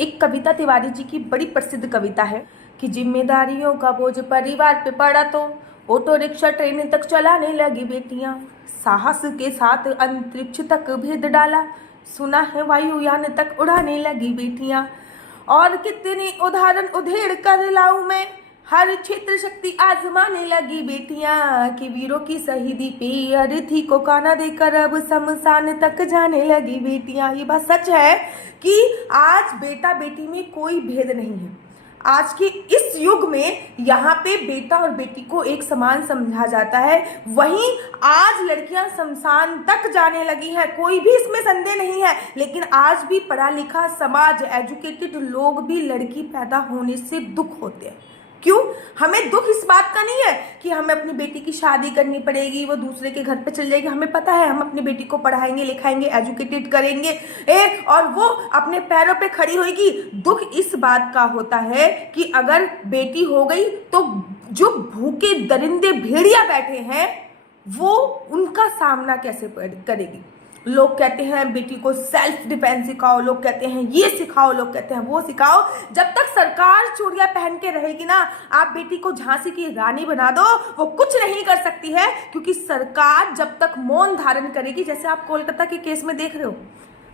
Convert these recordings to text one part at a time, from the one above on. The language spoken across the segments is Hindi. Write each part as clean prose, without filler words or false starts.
एक कविता तिवारी जी की बड़ी प्रसिद्ध कविता है कि जिम्मेदारियों का बोझ परिवार पे पड़ा तो ऑटो रिक्शा ट्रेन तक चलाने लगी बेटियां, साहस के साथ अंतरिक्ष तक भेद डाला, सुना है वायुयान तक उड़ाने लगी बेटियां। और कितने उदाहरण उधेड़ कर लाऊं मैं, हर क्षेत्र शक्ति आजमाने लगी बेटियां, कि वीरों की शहीदी पे अर्थी को काना देकर अब शमशान तक जाने लगी बेटियां। ये बात सच है कि आज बेटा बेटी में कोई भेद नहीं है। आज के इस युग में यहाँ पे बेटा और बेटी को एक समान समझा जाता है। वहीं आज लड़कियां शमशान तक जाने लगी हैं, कोई भी इसमें संदेह नहीं है। लेकिन आज भी पढ़ा लिखा समाज, एजुकेटेड लोग भी लड़की पैदा होने से दुख होते हैं। क्यों? हमें दुख इस बात का नहीं है कि हमें अपनी बेटी की शादी करनी पड़ेगी, वो दूसरे के घर पे चल जाएगी। हमें पता है हम अपनी बेटी को पढ़ाएंगे, लिखाएंगे, एजुकेटेड करेंगे और वो अपने पैरों पे खड़ी होगी। दुख इस बात का होता है कि अगर बेटी हो गई तो जो भूखे दरिंदे भेड़िया बैठे हैं वो उनका सामना कैसे करेगी। लोग कहते हैं बेटी को सेल्फ डिफेंस सिखाओ, लोग कहते हैं ये सिखाओ, लोग कहते हैं वो सिखाओ। जब तक सरकार चूड़ियां पहन के रहेगी ना, आप बेटी को झांसी की रानी बना दो, वो कुछ नहीं कर सकती है। क्योंकि सरकार जब तक मौन धारण करेगी, जैसे आप कोलकाता के केस में देख रहे हो,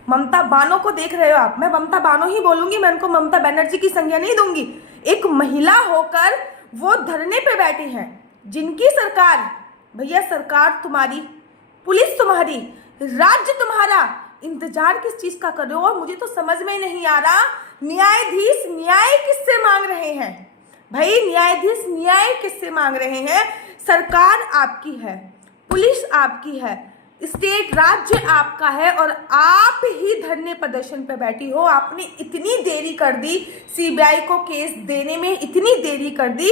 ममता बानो को देख रहे हो आप, मैं ममता बानो ही बोलूंगी, मैं उनको ममता बनर्जी की संज्ञा नहीं दूंगी। एक महिला होकर वो धरने पे बैठी है, जिनकी सरकार, भैया सरकार तुम्हारी, पुलिस तुम्हारी, राज्य तुम्हारा, इंतजार किस चीज का कर रहे हो। और मुझे तो समझ में नहीं आ रहा, न्यायाधीश न्याय किससे मांग रहे हैं भाई? न्यायाधीश न्याय किससे मांग रहे हैं? सरकार आपकी है, पुलिस आपकी है, स्टेट राज्य आपका है, और आप ही धरने प्रदर्शन पे बैठी हो। आपने इतनी देरी कर दी, सीबीआई को केस देने में इतनी देरी कर दी।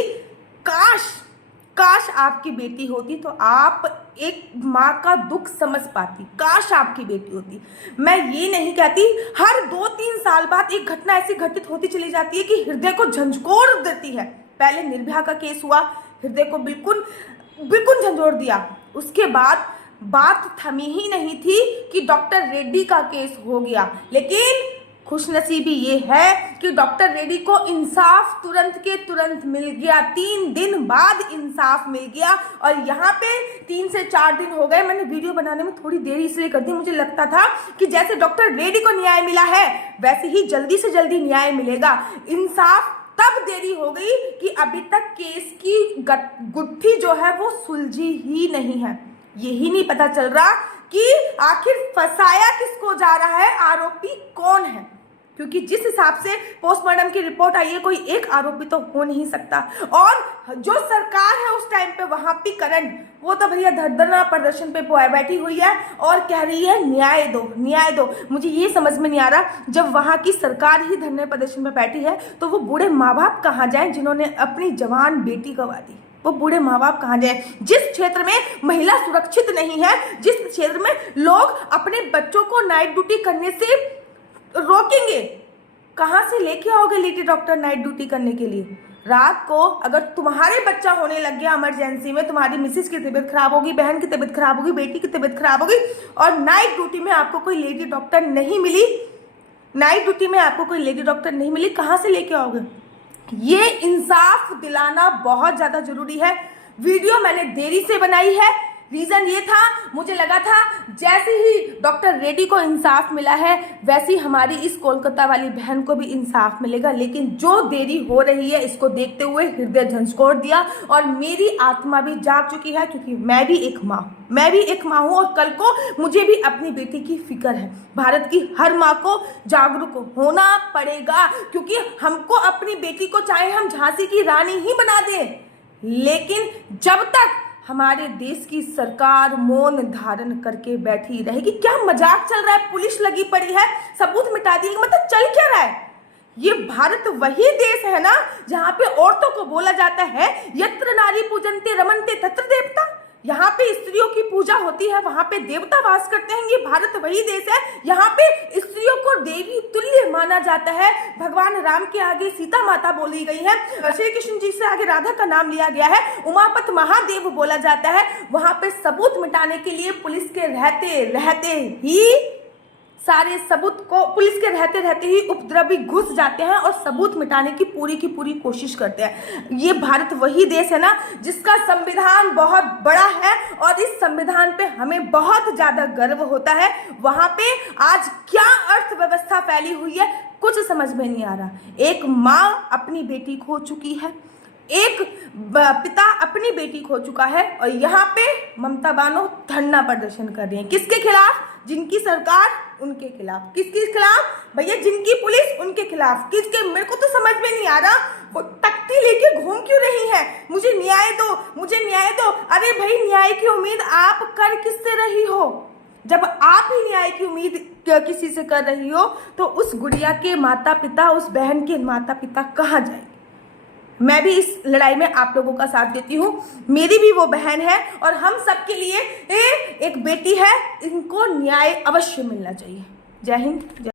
काश आपकी बेटी होती तो आप एक माँ का दुख समझ पाती। काश आपकी बेटी होती। मैं ये नहीं कहती, हर 2-3 साल बाद एक घटना ऐसी घटित होती चली जाती है कि हृदय को झंझोर देती है। पहले निर्भया का केस हुआ, हृदय को बिल्कुल झंझोर दिया। उसके बाद बात थमी ही नहीं थी कि डॉक्टर रेड्डी का केस हो गया। लेकिन खुशनसीबी ये है कि डॉक्टर रेड्डी को इंसाफ तुरंत के तुरंत मिल गया। 3 दिन बाद इंसाफ मिल गया। और यहाँ पे 3 से 4 दिन हो गए। मैंने वीडियो बनाने में थोड़ी देरी इसलिए कर दी, मुझे लगता था कि जैसे डॉक्टर रेड्डी को न्याय मिला है वैसे ही जल्दी से जल्दी न्याय मिलेगा। इंसाफ तब देरी हो गई कि अभी तक केस की गुत्थी जो है वो सुलझी ही नहीं है। यही नहीं पता चल रहा कि आखिर फंसाया किसको जा रहा है, आरोपी कौन है। क्योंकि जिस हिसाब से पोस्टमार्टम की रिपोर्ट आई है, कोई एक आरोपी तो हो नहीं सकता। और जो सरकार है उस टाइम पे वहां पे करण, वो तो भैया धरना प्रदर्शन पे बैठी हुई है और कह रही है न्याय दो, न्याय दो। मुझे ये समझ में नहीं आ रहा, जब वहां की सरकार ही धरने प्रदर्शन पे बैठी है तो वो बूढ़े माँ बाप कहाँ जाए जिन्होंने अपनी जवान बेटी गंवा दी। वो बूढ़े माँ बाप कहाँ जाए? जिस क्षेत्र में महिला सुरक्षित नहीं है, जिस क्षेत्र में लोग अपने बच्चों को नाइट ड्यूटी करने से रोकेंगे, कहाँ से लेके आओगे लेडी डॉक्टर नाइट ड्यूटी करने के लिए? रात को अगर तुम्हारे बच्चा होने लग गया इमरजेंसी में, तुम्हारी मिसेज की तबीयत खराब होगी, बहन की तबीयत खराब होगी, बेटी की तबीयत खराब होगी, और नाइट ड्यूटी में आपको कोई लेडी डॉक्टर नहीं मिली, नाइट ड्यूटी में आपको कोई लेडी डॉक्टर नहीं मिली, कहाँ से लेके आओगे? ये इंसाफ दिलाना बहुत ज्यादा जरूरी है। वीडियो मैंने देरी से बनाई है, रीजन ये था, मुझे लगा था जैसे ही डॉक्टर रेड्डी को इंसाफ मिला है वैसे हमारी इस कोलकाता वाली बहन को भी इंसाफ मिलेगा। लेकिन जो देरी हो रही है इसको देखते हुए हृदय झंझोर दिया और मेरी आत्मा भी जाग चुकी है, क्योंकि मैं भी एक माँ हूँ और कल को मुझे भी अपनी बेटी की फिक्र है। भारत की हर माँ को जागरूक होना पड़ेगा, क्योंकि हमको अपनी बेटी को चाहे हम झांसी की रानी ही बना दें, लेकिन जब तक हमारे देश की सरकार मौन धारण करके बैठी रहेगी। क्या मजाक चल रहा है? पुलिस लगी पड़ी है, सबूत मिटा दिए, मतलब चल क्या रहा है? ये भारत वही देश है ना जहाँ पे औरतों को बोला जाता है यत्र नारी पूजन्ते रमन्ते तत्र देवता। यहाँ पे स्त्रियों की पूजा होती है, वहां पे देवता वास करते हैं। ये भारत वही देश है यहाँ पे स्त्रियों को देवी तुल्य माना जाता है। भगवान राम के आगे सीता माता बोली गई है, श्री कृष्ण जी से आगे राधा का नाम लिया गया है, उमापत महादेव बोला जाता है। वहां पे सबूत मिटाने के लिए पुलिस के रहते रहते ही सारे सबूत को पुलिस के रहते रहते ही उपद्रवी घुस जाते हैं और सबूत मिटाने की पूरी कोशिश करते हैं। ये भारत वही देश है ना जिसका संविधान बहुत बड़ा है और इस संविधान पे हमें बहुत ज्यादा गर्व होता है। वहां पे आज क्या अर्थव्यवस्था फैली हुई है कुछ समझ में नहीं आ रहा। एक माँ अपनी बेटी खो चुकी है, एक पिता अपनी बेटी खो चुका है और यहाँ पे ममता बानो धरना प्रदर्शन कर रही है। किसके खिलाफ? जिनकी सरकार उनके खिलाफ। किसके खिलाफ? भैया जिनकी पुलिस उनके खिलाफ। किसके? मेरे को तो समझ में नहीं आ रहा वो तख्ती लेके घूम क्यों रही है, मुझे न्याय दो, मुझे न्याय दो। अरे भाई न्याय की उम्मीद आप कर किससे रही हो? जब आप ही न्याय की उम्मीद किसी से कर रही हो तो उस गुड़िया के माता पिता, उस बहन के माता पिता कहाँ जाएंगे? मैं भी इस लड़ाई में आप लोगों का साथ देती हूँ। मेरी भी वो बहन है और हम सबके लिए एक बेटी है, इनको न्याय अवश्य मिलना चाहिए। जय हिंद।